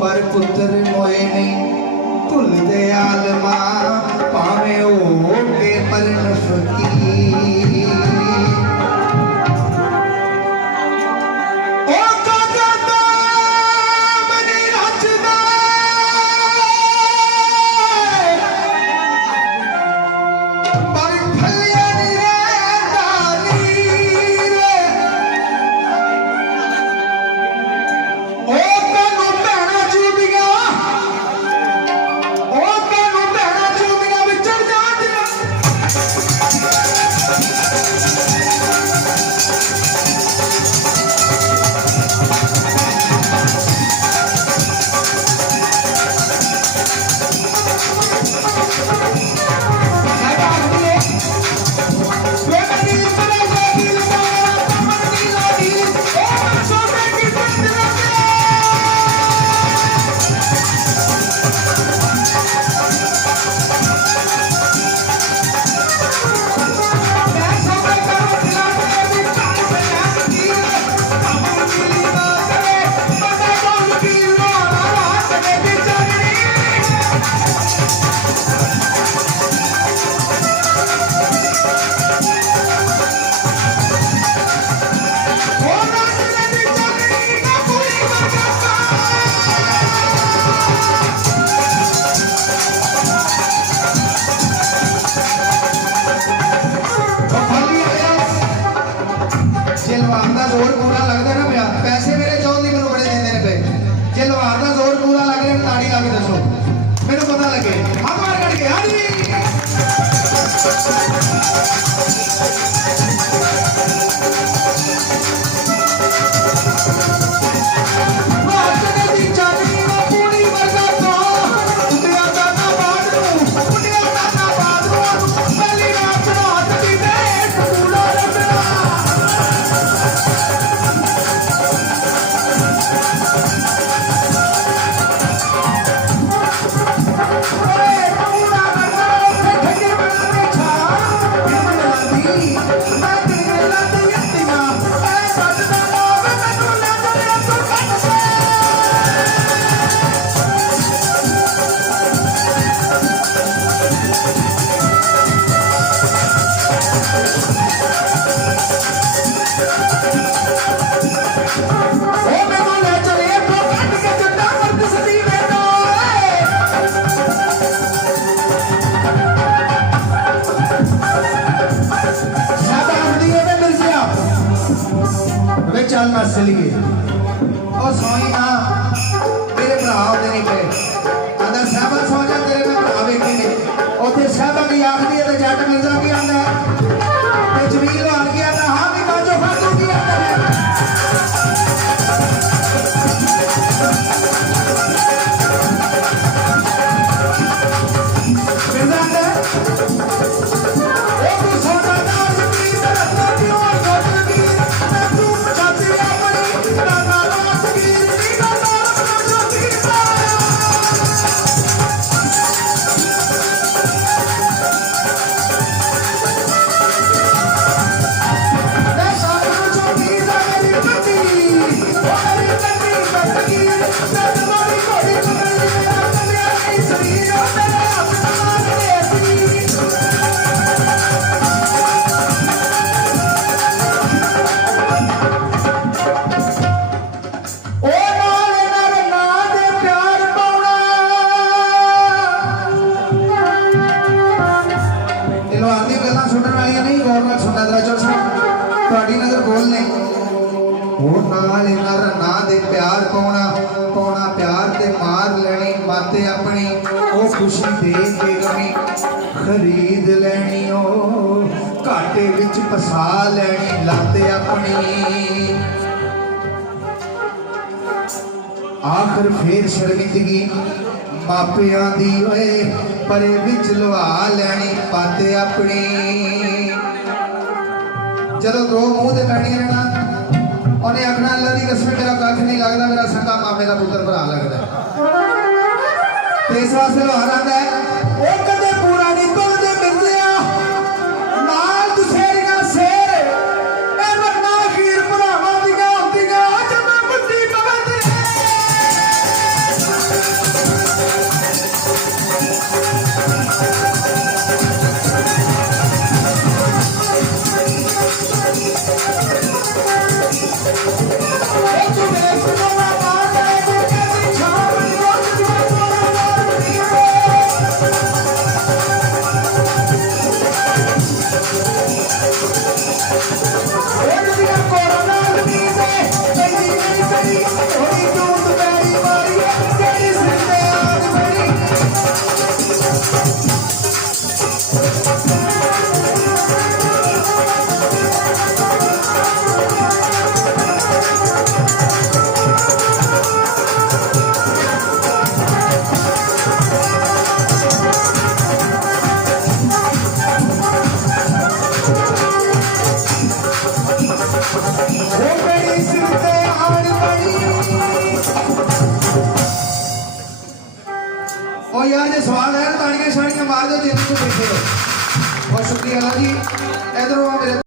पर पुत्र मोए नहीं भुल दे आलमा पावे हो के पर नफकी जोर पूरा लगता है ना भैया पैसे मेरे चौथ नहीं मैं बड़े देने पे जे लोहार का जोर पूरा लग रहा है ताड़ी ला के दसो मेरे पता लगे हाथ मार कट के हां चल ना चलिए और सोई ना मेरे भरा होते नहीं पे अगर साहबा सो जा तेरे में भरा वेखे ने उथे साहबा की आखदी है ते जट मिर्जा की आंदा ते जमील हार गया ना हां भी बाजो फादू की आंदा है प्यार पाना पाना प्यार ते मार लेनी माते अपनी ओ खुशी दे के गमी खरीद लेनी ओ घाटे विच फसा लेनी लाते अपनी आखिर फिर शर्मिंदगी मापियां दी ओए परे विच लुहा लेनी पाते अपनी ਜਦੋਂ ਦੋ ਮੂੰਹ ਤੇ ਪੈਣੀਆਂ ਨੇ ਨਾ ਉਹਨੇ ਆਖਣਾ ਅੱਲਾ ਦੀ ਕਸਮ ਮੇਰਾ ਕੱਖ ਨਹੀਂ ਲੱਗਦਾ ਮੇਰਾ ਸੰਗਾ ਮਾਮੇ ਦਾ ਪੁੱਤਰ ਭਰਾ ਲੱਗਦਾ ਤੇ ਇਸ ਵਾਸਤੇ ਲੋਹਾਰ ਆਂਦਾ ਹੈ ਉਹ ਕਦੇ ਪੂਰਾ ਨਹੀਂ ਤੁਲਦੇ ਮਿਲਦਿਆ ਨਾਲ ਦੁਸੇਰੀਆਂ ਸ਼ੇਰ ਇਹ ਰੱਖਣਾ ਖੀਰ ਭਰਾਵਾਂ ਦੀਆਂ ਹੁੰਦੀਆਂ ਜਦੋਂ ਮੁੱਢੀ ਪਵੰਦੇ यार ये सवाल है ताड़ियां शाड़ियां मार दो जिन बैठे हो बहुत शुक्रिया अल्लाह जी इधरों मेरे